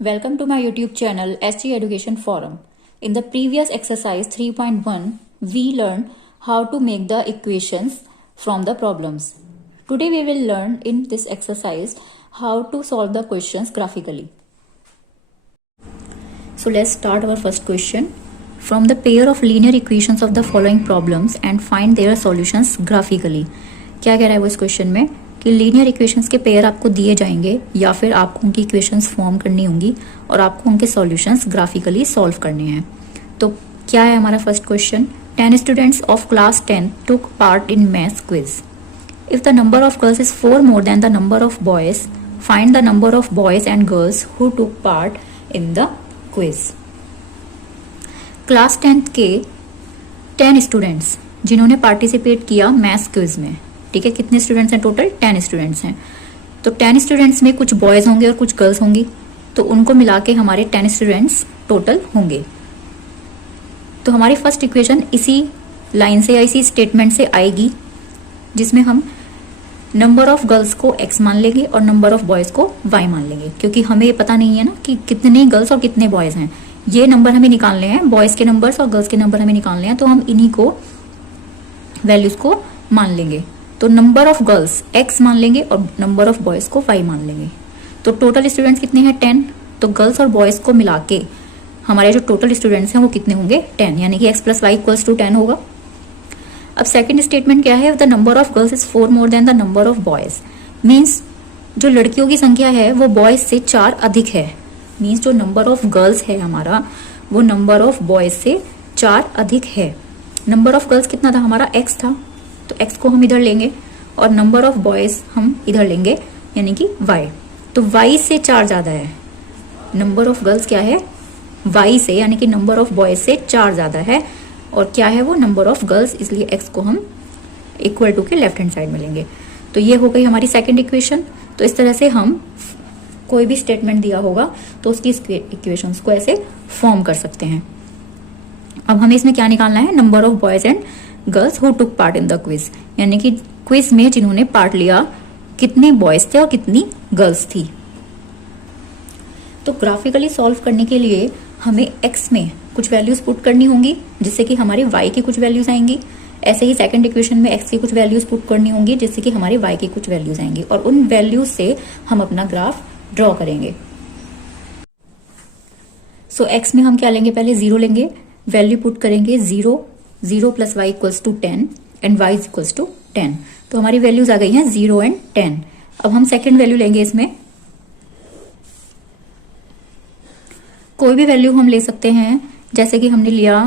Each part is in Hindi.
Welcome to my YouTube channel SG Education Forum. In the previous exercise 3.1, we learned how to make the equations from the problems. Today we will learn in this exercise how to solve the questions graphically. So let's start our first question. From the pair of linear equations of the following problems and find their solutions graphically. क्या कह रहा है वो इस क्वेश्चन में कि लीनियर इक्वेशंस के पेयर आपको दिए जाएंगे या फिर आपको उनकी इक्वेशंस फॉर्म करनी होंगी और आपको उनके सॉल्यूशंस ग्राफिकली सॉल्व करने हैं. तो क्या है हमारा first question. 10 students of class 10 took part in maths quiz. If the number of girls is 4 more than the number of boys, find the number of boys and girls who took part in the quiz. Class 10th के 10 स्टूडेंट्स जिन्होंने पार्टिसिपेट किया मैथ्स क्विज में. ठीक है, कितने स्टूडेंट्स हैं टोटल? 10 स्टूडेंट्स हैं. तो 10 स्टूडेंट्स में कुछ बॉयज होंगे और कुछ गर्ल्स होंगी, तो उनको मिला के हमारे 10 स्टूडेंट्स टोटल होंगे. तो हमारी फर्स्ट इक्वेशन इसी लाइन से या इसी स्टेटमेंट से आएगी जिसमें हम नंबर ऑफ गर्ल्स को x मान लेंगे और नंबर ऑफ बॉयज को y मान लेंगे, क्योंकि हमें पता नहीं है ना कि कितने गर्ल्स और कितने बॉयज हैं. ये नंबर हमें निकालने हैं, बॉयज के नंबर्स और गर्ल्स के नंबर हमें निकालने हैं, तो हम इन्हीं को वैल्यूज को मान लेंगे. तो नंबर ऑफ गर्ल्स x मान लेंगे और नंबर ऑफ बॉयज को y मान लेंगे. तो टोटल स्टूडेंट्स कितने हैं? 10. तो गर्ल्स और बॉयज को मिला के हमारे जो टोटल स्टूडेंट्स हैं वो कितने होंगे? 10, यानी कि x + y = 10 होगा. अब सेकंड स्टेटमेंट क्या है? The number of girls is 4 more than the number of boys. Means जो लड़कियों की संख्या है वो बॉयज से 4 अधिक है. मीन्स जो नंबर ऑफ गर्ल्स है हमारा वो नंबर ऑफ बॉयज से 4 अधिक है. नंबर ऑफ गर्ल्स कितना था हमारा? x था, तो x को हम इधर लेंगे और नंबर ऑफ बॉयज हम इधर लेंगे, यानी कि y. तो y से 4 ज्यादा है. नंबर ऑफ गर्ल्स क्या है? y से, यानी कि नंबर ऑफ बॉयज से 4 ज्यादा है. और क्या है वो? नंबर ऑफ गर्ल्स, इसलिए x को हम इक्वल टू के लेफ्ट हैंड साइड में लेंगे. तो ये हो गई हमारी सेकेंड इक्वेशन. तो इस तरह से हम कोई भी स्टेटमेंट दिया होगा तो उसकी इक्वेशंस को ऐसे फॉर्म कर सकते हैं. अब हमें इसमें क्या निकालना है? Number of boys and girls who took part in the quiz, यानी कि क्विज में जिन्होंने पार्ट लिया कितने बॉयज थे और कितनी गर्ल्स थी. तो ग्राफिकली सॉल्व करने के लिए हमें x में कुछ वैल्यूज पुट करनी होंगी जिससे कि हमारे y की कुछ वैल्यूज आएंगी. ऐसे ही सेकंड इक्वेशन में x की कुछ वैल्यूज पुट करनी होंगी जिससे कि हमारे y की कुछ वैल्यूज आएंगी, और उन वैल्यूज से हम अपना ग्राफ ड्रॉ करेंगे. सो x में हम क्या लेंगे? पहले 0 लेंगे, वैल्यू पुट करेंगे 0 + y = 10 एंड y = 10. तो हमारी वैल्यूज आ गई हैं 0 और 10. अब हम सेकंड वैल्यू लेंगे. इसमें कोई भी वैल्यू हम ले सकते हैं, जैसे कि हमने लिया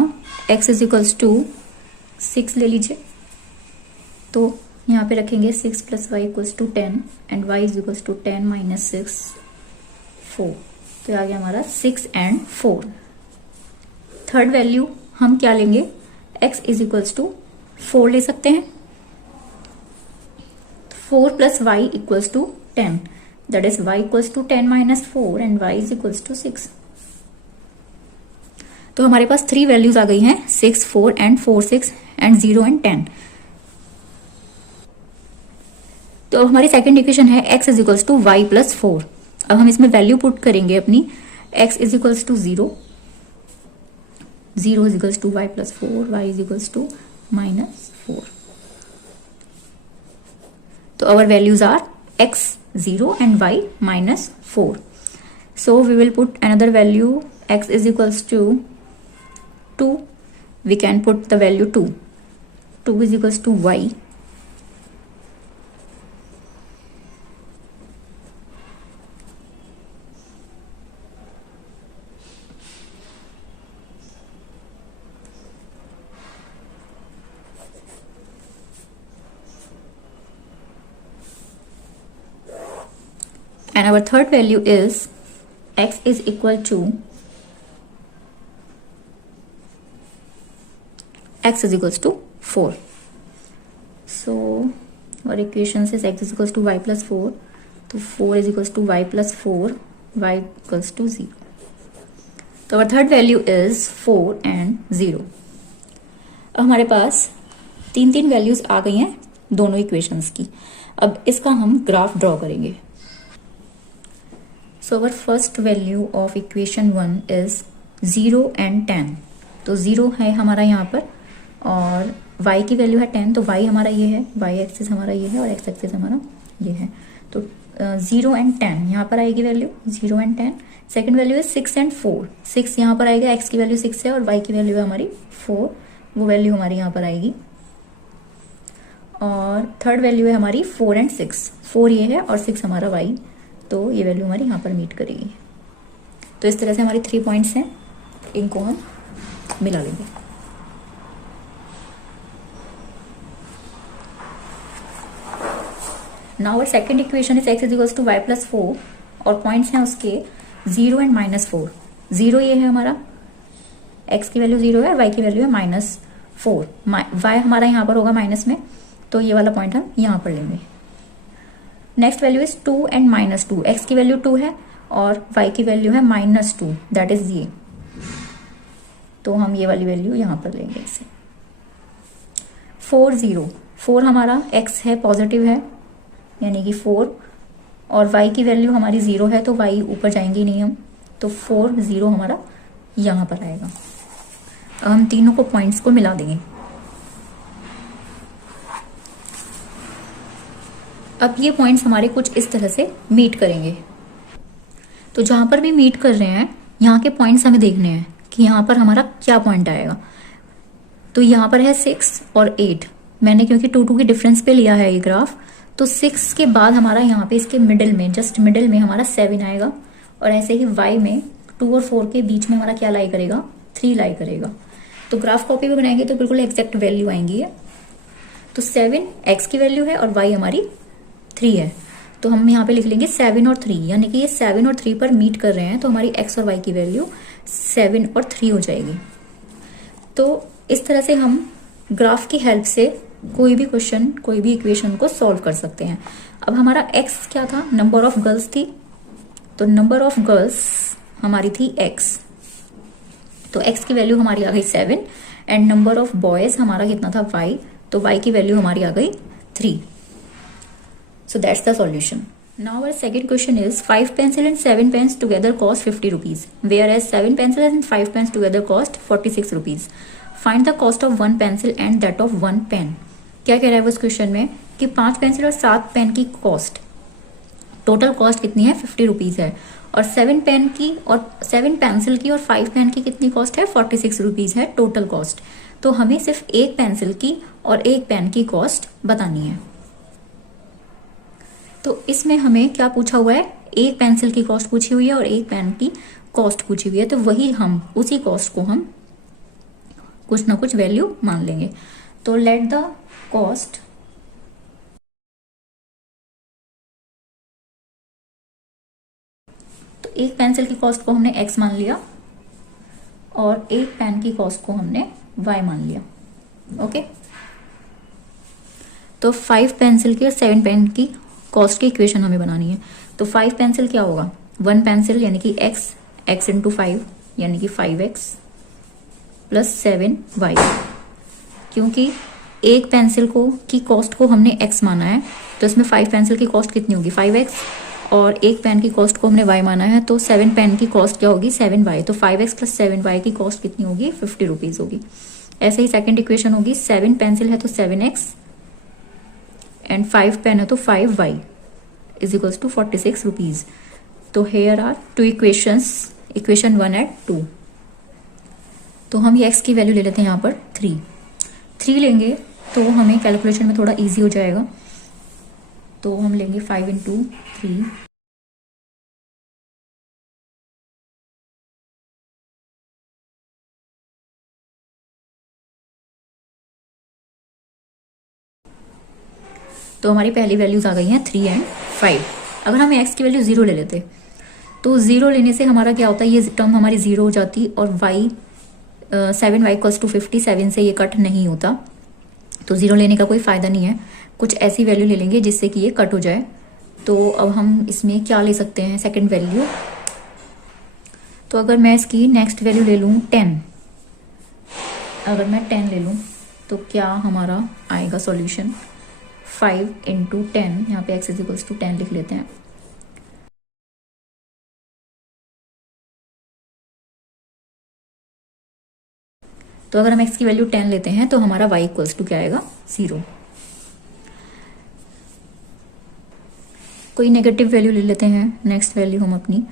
x = 6 ले लीजिए. तो यहाँ पे रखेंगे 6 + y = 10 एंड y = 10 - 6 4. तो आ गया हमारा 6 और 4. थर्ड वैल्यू हम क्या लेंगे? x = 4 ले सकते हैं. 4 + y = 10, that is y = 10 - 4 and y = 6. तो हमारे पास 3 वैल्यूज आ गई हैं, 6 4 एंड 4 6 एंड 0 और 10. तो हमारी सेकंड इक्वेशन है x = y + 4. अब हम इसमें वैल्यू पुट करेंगे अपनी. x = 0, 0 = y + 4, y = -4. तो our values are x 0 and y -4. So we will put another value. X = 2. We can put the value 2. 2 = y. And our third value is x is equal to x is equals to 4. So our equation is x is equals to y + 4. तो 4 is equals to y + 4, y equals to 0. तो our third value is 4 and 0. अब हमारे पास 3 वैल्यूज आ गई हैं दोनों इक्वेशंस की. अब इसका हम ग्राफ ड्रॉ करेंगे. So our first value of equation 1 is 0 and 10। तो 0 है हमारा यहाँ पर और y की वैल्यू है 10, तो y हमारा ये है, y एक्सिस हमारा ये है और x एक्सिस हमारा ये है। तो 0 एंड 10 यहाँ पर आएगी वैल्यू 0 एंड 10। सेकंड वैल्यू है 6 एंड 4, 6 यहाँ पर आएगा, x की वैल्यू 6 है और y की वैल्यू है हमारी 4, वो वैल्यू हमारी यहाँ पर आएगी। और थर्ड वैल्यू है हमारी 4 एंड 6, 4 ये है और 6 हमारा y, तो ये वैल्यू हमारी यहाँ पर मीट करेगी। तो इस तरह से हमारी 3 पॉइंट्स हैं, इनको हम मिला लेंगे। Now our second equation is x is two y plus 4 और पॉइंट्स हैं उसके 0 एंड -4। 0 ये है हमारा, x की वैल्यू 0 है और y की वैल्यू है -4, y हमारा यहाँ पर होगा माइनस में, तो ये वाला पॉइंट हम यहाँ पर लेंगे। Next value is 2 and -2, x की वैल्यू 2 है और y की वैल्यू है -2, दैट इज ये, तो हम ये वाली वैल्यू यहाँ पर लेंगे इसे। 4 0, 4 हमारा x है, पॉजिटिव है यानी कि 4, और y की वैल्यू हमारी 0 है तो y ऊपर जाएंगे नहीं हम, तो 4 0 हमारा यहाँ पर आएगा। अब हम तीनों को पॉइंट्स को मिला देंगे। अब ये पॉइंट्स हमारे कुछ इस तरह से मीट करेंगे। तो जहां पर भी मीट कर रहे हैं यहाँ के पॉइंट्स हमें देखने हैं कि यहाँ पर हमारा क्या पॉइंट आएगा। तो यहाँ पर है 6 और 8, मैंने क्योंकि 2 2 के डिफरेंस पे लिया है ये ग्राफ, तो 6 के बाद हमारा यहाँ पे इसके मिडिल में, जस्ट मिडिल में हमारा 7 आएगा, और ऐसे ही y में 2 और 4 के बीच में हमारा क्या लाई करेगा, 3 लाई करेगा। तो ग्राफ कॉपी में बनाएंगे तो बिल्कुल एग्जैक्ट वैल्यू आएंगी। तो 7 x की वैल्यू है और y हमारी 3 है, तो हम यहाँ पे लिख लेंगे 7 और 3, यानी कि ये 7 और 3 पर मीट कर रहे हैं, तो हमारी x और y की वैल्यू 7 और 3 हो जाएगी। तो इस तरह से हम ग्राफ की हेल्प से कोई भी क्वेश्चन, कोई भी इक्वेशन को सॉल्व कर सकते हैं। अब हमारा x क्या था, नंबर ऑफ गर्ल्स थी, तो नंबर ऑफ गर्ल्स हमारी थी x, तो x की वैल्यू हमारी आ गई 7 एंड नंबर ऑफ बॉयज हमारा कितना था y, तो y की वैल्यू हमारी आ गई 3। So that's the solution. Now our second question is 5 pencil and 7 pens together cost 50 rupees, whereas 7 pencils and 5 pens together cost 46 rupees. Find the cost of 1 pencil and that of 1 pen. क्या कह रहा है वो इस क्वेश्चन में कि 5 पेंसिल और 7 पेन की कॉस्ट, टोटल कॉस्ट कितनी है, 50 रुपीज है, और 7 पेन की और 7 पेंसिल की और 5 पेन की कितनी कॉस्ट है, 46 रुपीज है टोटल कॉस्ट। तो हमें सिर्फ एक पेंसिल की और एक पेन की कॉस्ट बतानी है। तो इसमें हमें क्या पूछा हुआ है, एक पेंसिल की कॉस्ट पूछी हुई है और एक पेन की कॉस्ट पूछी हुई है, तो वही हम उसी कॉस्ट को हम कुछ ना कुछ वैल्यू मान लेंगे। तो लेट द कॉस्ट तो एक पेंसिल की कॉस्ट को हमने x मान लिया और एक पेन की कॉस्ट को हमने y मान लिया। ओके, तो 5 पेंसिल की और 7 पेन की कॉस्ट की इक्वेशन हमें बनानी है। तो 5 पेंसिल क्या होगा, 1 पेंसिल यानी कि x इंटू 5 यानी कि 5x प्लस 7y, क्योंकि एक पेंसिल को की कॉस्ट को हमने x माना है, तो इसमें 5 पेंसिल की कॉस्ट कितनी होगी, 5x, और एक पेन की कॉस्ट को हमने y माना है, तो 7 पेन की कॉस्ट क्या होगी, 7y, तो 5x प्लस 7y की कॉस्ट कितनी होगी, 50 रुपीज होगी। ऐसे ही सेकेंड इक्वेशन होगी, 7 पेंसिल है तो 7x एंड 5 पेन है तो 5y is equals to 46 rupees. तो here are 2 equations, equation 1 and 2। तो हम ये x की वैल्यू ले लेते हैं यहाँ पर 3 लेंगे तो हमें कैलकुलेशन में थोड़ा इजी हो जाएगा। तो हम लेंगे 5 इंटू 3, तो हमारी पहली वैल्यूज आ गई हैं 3 एंड 5। अगर हम x की वैल्यू 0 ले लेते तो 0 लेने से हमारा क्या होता है, ये टर्म हमारी 0 हो जाती और y 7y इक्वल्स टू 50, 7 से ये कट नहीं होता, तो 0 लेने का कोई फायदा नहीं है। कुछ ऐसी वैल्यू ले लेंगे जिससे कि ये कट हो जाए। तो अब हम इसमें क्या ले सकते हैं, सेकंड वैल्यू। तो अगर मैं इसकी नेक्स्ट वैल्यू ले लूँ 10, अगर मैं 10 ले लूँ तो क्या हमारा आएगा सॉल्यूशन, 5 इंटू 10, यहाँ पे x इज इक्वल्स टू 10 लिख लेते हैं, तो अगर हम x की वैल्यू 10 लेते हैं तो हमारा y इक्वल्स टू क्या आएगा 0। कोई नेगेटिव वैल्यू ले लेते हैं। नेक्स्ट वैल्यू हम अपनी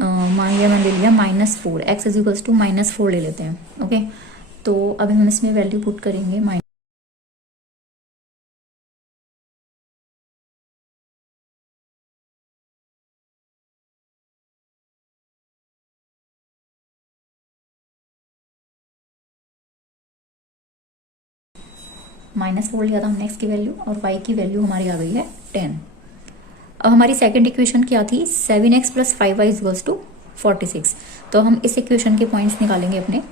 मान लिया मैंने ले लिया -4, x इज इक्वल्स टू -4 ले लेते हैं। ओके, तो अभी हम इसमें वैल्यू पुट करेंगे -4 लिया था हमने x की वैल्यू और y की वैल्यू हमारी आ गई है 10। अब हमारी सेकंड इक्वेशन क्या थी, 7x plus 5y equals to 46। तो हम इस इक्वेशन के पॉइंट्स निकालेंगे अपने।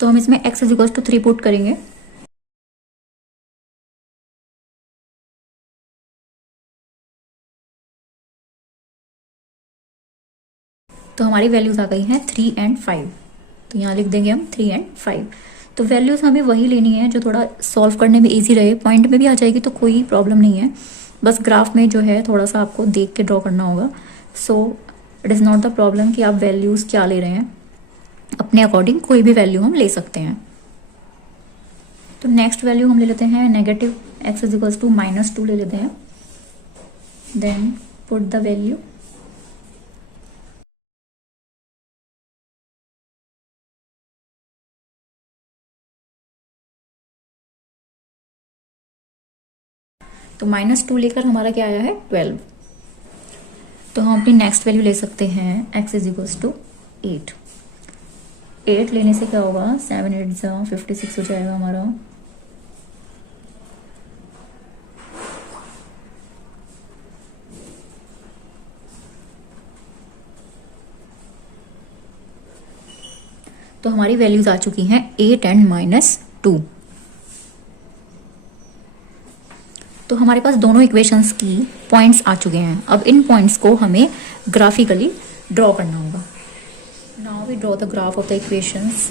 तो हम इसमें x इक्वल्स टू 3 पुट करेंगे। तो हमारी वैल्यूज आ गई हैं 3 एंड 5। तो यहाँ लिख देंगे हम 3 एंड 5। तो वैल्यूज हमें वही लेनी है जो थोड़ा सॉल्व करने में इजी रहे। पॉइंट में भी आ जाएगी तो कोई प्रॉब्लम नहीं है, बस ग्राफ में जो है थोड़ा सा आपको देख के ड्रॉ करना होगा। So it is not the problem कि आप वैल्यूज़ क्या ले रहे हैं, अपने अकॉर्डिंग कोई भी वैल्यू हम ले सकते हैं। तो नेक्स्ट वैल्यू हम ले लेते हैं negative x is equals to -2 ले लेते हैं। Then put the value. तो -2 लेकर हमारा क्या आया है 12। तो हम अपनी नेक्स्ट वैल्यू ले सकते हैं x इज इक्वल्स टू 8। 8 लेने से क्या होगा, 7 8 56 हो जाएगा हमारा। तो हमारी वैल्यूज आ चुकी हैं 8 एंड -2। तो हमारे पास दोनों इक्वेशंस की पॉइंट्स आ चुके हैं। अब इन पॉइंट्स को हमें ग्राफिकली ड्रॉ करना होगा। Now we draw the graph of the equations.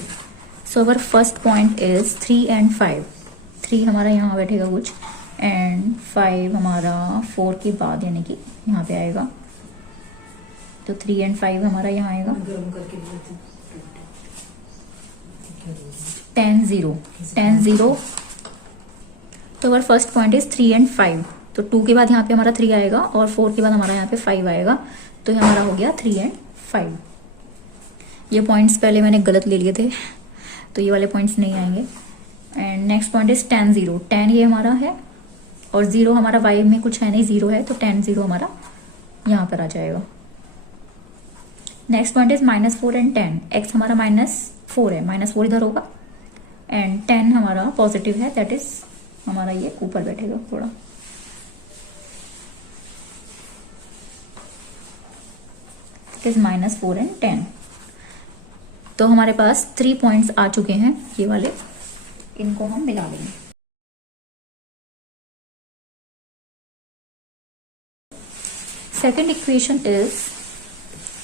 So our first point is 3 and 5। 3 हमारा यहाँ बैठेगा कुछ, एंड 5 हमारा 4 के बाद यानी कि यहाँ पे आएगा। तो 3 एंड 5 हमारा यहाँ आएगा। 10 0 10 0। तो अगर फर्स्ट पॉइंट इज 3 एंड 5, तो 2 के बाद यहाँ पे हमारा 3 आएगा और 4 के बाद हमारा यहाँ पे 5 आएगा। तो ये हमारा हो गया 3 एंड 5। ये पॉइंट्स पहले मैंने गलत ले लिए थे, तो ये वाले पॉइंट्स नहीं आएंगे। And next point is 10 0। 10 ये हमारा है और 0 हमारा y में कुछ है नहीं, 0 है, तो 10 0 हमारा यहाँ पर आ जाएगा। Next point is -4 and 10। x हमारा -4 है, -4 इधर होगा, एंड 10 हमारा पॉजिटिव है, दैट इज हमारा ये ऊपर बैठेगा थोड़ा। It is -4 and 10। तो हमारे पास 3 पॉइंट्स आ चुके हैं ये वाले, इनको हम मिला लेंगे। Second equation is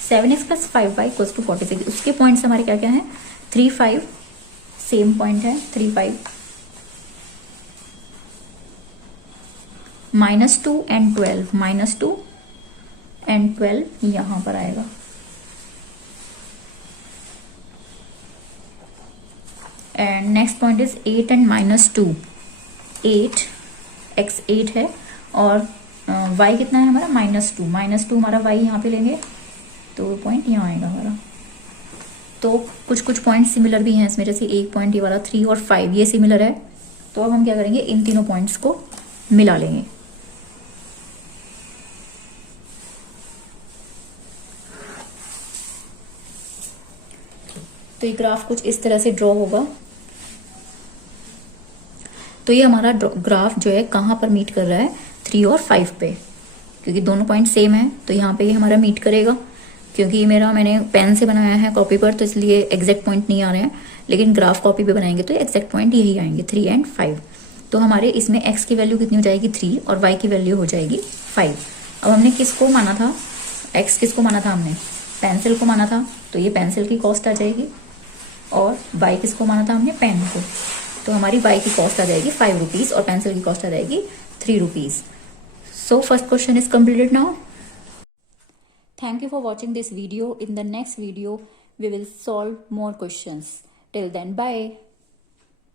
7x plus 5y equals to 46। उसके पॉइंट्स हमारे क्या क्या हैं, 3 5 सेम पॉइंट है, 3 5 -2 एंड 12, -2 एंड 12 यहां पर आएगा। And next point is 8 and -2। 8 x 8 है और y कितना है हमारा -2। -2 हमारा y यहाँ पे लेंगे तो पॉइंट यहाँ आएगा हमारा। तो कुछ कुछ पॉइंट सिमिलर भी हैं इसमें, जैसे एक पॉइंट ये वाला 3 और 5 ये सिमिलर है। तो अब हम क्या करेंगे, इन तीनों पॉइंट्स को मिला लेंगे। तो ये ग्राफ कुछ इस तरह से ड्रॉ होगा। तो ये हमारा ग्राफ जो है कहाँ पर मीट कर रहा है, 3 और 5 पे, क्योंकि दोनों पॉइंट सेम है। तो यहाँ पे ये हमारा मीट करेगा। क्योंकि मैंने पेन से बनाया है कॉपी पर, तो इसलिए एग्जैक्ट पॉइंट नहीं आ रहे हैं, लेकिन ग्राफ कॉपी पे बनाएंगे तो एग्जैक्ट पॉइंट यही आएंगे, 3 एंड 5। तो हमारे इसमें x की वैल्यू कितनी हो जाएगी 3 और y की वैल्यू हो जाएगी 5। अब हमने किसको माना था, x किसको माना था, हमने पेंसिल को माना था, तो ये पेंसिल की कॉस्ट आ जाएगी। और y किसको माना था हमने, पेन को, तो हमारी y की कॉस्ट आ जाएगी 5 रुपीज़ और पेंसिल की कॉस्ट आ जाएगी 3 rupees. So first question is completed now. Thank you for watching this video. In the next video, we will solve more questions. Till then, bye.